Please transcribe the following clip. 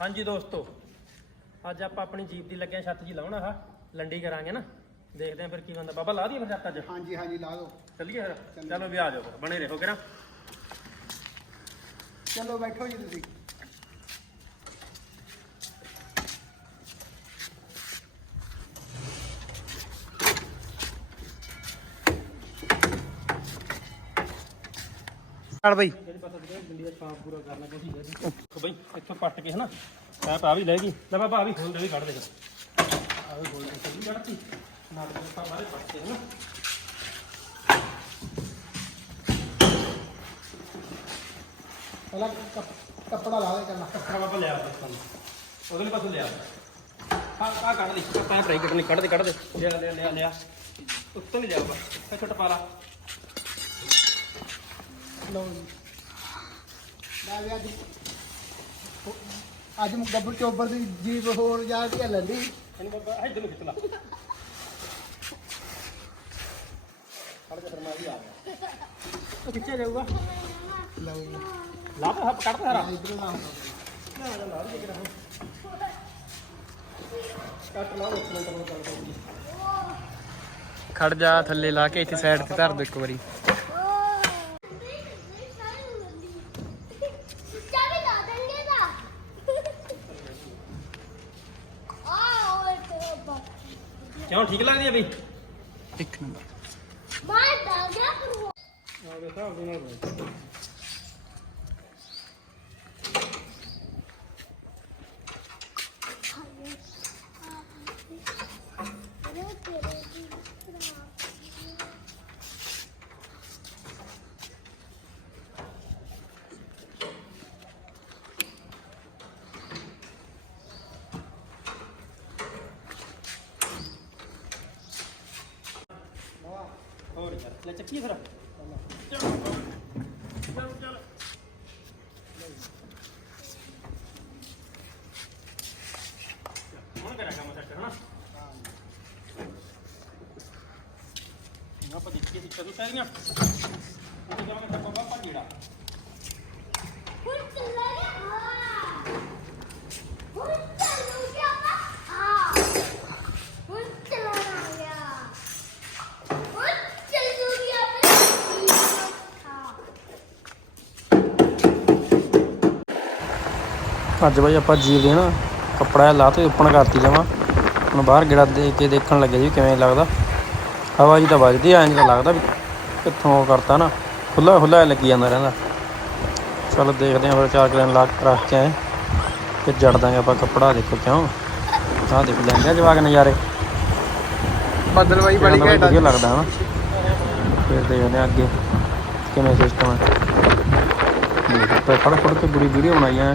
ਹਾਂਜੀ ਦੋਸਤੋ ਅੱਜ ਆਪਾਂ ਆਪਣੀ ਜੀਪ ਦੀ ਲੱਗਿਆ ਛੱਤ ਜੀ ਲਾਉਣਾ ਆ ਲੰਡੀ ਕਰਾਂਗੇ ਨਾ। ਦੇਖਦੇ ਆਂ ਫਿਰ ਕੀ ਬੰਦਾ ਬਾਬਾ ਲਾ ਦਈਏ ਫਿਰ ਛੱਤ ਅੱਜ। ਹਾਂਜੀ ਹਾਂਜੀ ਲਾ ਦਿਓ। ਚੱਲੀਏ ਫਿਰ। ਚਲੋ ਵੀ ਆ ਜਾਓ ਫਿਰ ਬਣੇ ਰਹੋ ਕਿਰਾ ਚਲੋ ਬੈਠੋ ਜੀ ਤੁਸੀਂ। ਚੱਲ ਬਈ। ਪਤਾ ਤੇ ਡੰਡੀ ਦਾ ਸ਼ਾਂਪ ਪੂਰਾ ਕਰਨਾ ਕੋਈ ਹੈ ਜੀ ਬਈ, ਇੱਥੋਂ ਪੱਟ ਕੇ ਹਨਾ ਪੈਪ ਆ ਵੀ ਲੈ ਗਈ। ਲੈ ਬਾਬਾ, ਆ ਵੀ ਖੋਲ ਦੇ ਵੀ ਕੱਢ ਦੇ ਆ ਵੀ ਖੋਲ ਦੇ, ਸਹੀ ਕੱਢਤੀ ਨਾਲ ਦੇ ਆਪਾਂ ਬਾਰੇ ਪੱਟੇ ਹਨਾ। ਪਹਿਲਾਂ ਕੱਪੜਾ ਲਾ ਦੇ ਕਰਨਾ। ਕੱਪੜਾ ਬਾਬਾ ਲਿਆ ਬਸ ਉਹਦੇ ਪਾਸੋਂ ਲਿਆ ਆ ਆ ਕੱਢ ਲਈ। ਆ ਪੈਪ ਕੱਢਣੀ ਕੱਢ ਦੇ ਕੱਢ ਦੇ। ਲਿਆ ਲਿਆ ਲਿਆ ਲਿਆ। ਉੱਤੋਂ ਨਹੀਂ ਲਿਆ ਬਾਬਾ। ਇਹ ਛੋਟਾ ਪਾਲਾ ਲਓ ਲੈ ਅੱਜ। ਅੱਜ ਗੱਬਰ ਚੋਬਰ ਦੀ ਜੀਪ ਹੋਰ ਜਾ ਰਹੀ ਹੈ ਲੰਡੀ ਇਹਨੂੰ ਬਾਬਾ ਇੱਧਰ ਨੂੰ ਖਿੱਚ ਲਾ। ਕੱਢ ਕੇ ਫਿਰ ਮੈਂ ਵੀ ਆ ਗਿਆ। ਉਹ ਖਿੱਚਿਆ ਜਾਊਗਾ। ਲਓ ਜੀ ਲਾ ਤਾਂ ਹੱਪ ਕੱਢ ਤਾ ਸਾਰਾ। ਇਧਰੋਂ ਨਾ ਕੱਟ ਲਾ ਇੱਕ ਮਿੰਟ ਨੂੰ ਕਰ ਦੋ ਖੜ ਜਾ ਥੱਲੇ ਲਾ ਕੇ ਇੱਥੇ ਸਾਈਡ ਤੇ ਧਰ ਦੋ ਇੱਕ ਵਾਰੀ ਚਾਬੀ ਲਾ ਦੇਂਗੇ ਨਾ ਆ ਓਏ ਤੋਬਾ ਕਿਉਂ ਠੀਕ ਲੱਗਦੀ ਆ ਬਈ? ਇੱਕ ਨੰਬਰ। ਮੈਂ ਡਰ ਗਿਆ ਕਰੂ ਆ ਦੇ ਹਿਸਾਬ ਦੇ ਨਾਲ ਲੈ ਚੱਕੀ ਫਿਰ। ਹੁਣ ਕਰਿਆ ਕੰਮ ਸੈੱਟ, ਹਨਾ? ਆਪਾਂ ਦੇਖੀਏ ਸੀ ਕਦੋਂ ਸਾਰੀਆਂ ਉਹ ਜਾਵਾਂਗੇ ਤਾਂ ਬਾਬਾ ਭੰਜੜਾ ਹੁਣ ਚੱਲਾ ਗਿਆ ਹਾਂ ਹੁਣ ਚੱਲੂ ਗਿਆ ਹਾਂ ਹੁਣ ਚੱਲਣਾ ਗਿਆ ਹੁਣ ਚੱਲੂ ਗਿਆ ਹਾਂ ਅੱਜ ਬਾਈ ਆਪਾਂ ਜੀਵ ਦੇ ਨਾ ਕੱਪੜਾ ਲਾ ਤੇ ਉੱਪਰ ਕਰਤੀ ਜਮਾ। ਹੁਣ ਬਾਹਰ ਗੇੜਾ ਦੇ ਕੇ ਦੇਖਣ ਲੱਗੇ ਜੀ ਕਿਵੇਂ ਲੱਗਦਾ। ਹਵਾ ਜੀ ਤਾਂ ਵੱਜਦੀ ਐਂ ਨਹੀਂ ਤਾਂ ਲੱਗਦਾ ਵੀ ਕਿੱਥੋਂ ਕਰਤਾ ਨਾ। ਖੁੱਲਾ ਖੁੱਲਾ ਲੱਗੀ ਜਾਂਦਾ ਰਹਿੰਦਾ। ਚਲੋ ਦੇਖਦੇ ਆਂ ਫਿਰ ਚਾਰ ਕੁ ਦਿਨ ਲਾ ਕੇ ਰੱਖ ਕੇ ਆਏ। ਫਿਰ ਜੜ ਦਾਂਗੇ ਆਪਾਂ ਕੱਪੜਾ ਦੇਖੋ ਕਿਉਂ। ਆਹ ਦੇਖ ਲੈਂਦੇ ਆ ਜਵਾਕ ਨਜ਼ਾਰੇ। ਬੱਦਲ ਬਾਈ ਬੜੀ ਘੈਂਟ ਲੱਗਦਾ ਹਨਾ। ਫਿਰ ਦੇਖਦੇ ਆ ਅੱਗੇ ਕਿਵੇਂ ਸਿਸਟਮ ਹੈ ਦੇਖ ਫੜ ਫੜ ਕੇ ਬੁਰੀ ਵੀਡੀਓ ਬਣਾਈ ਆ।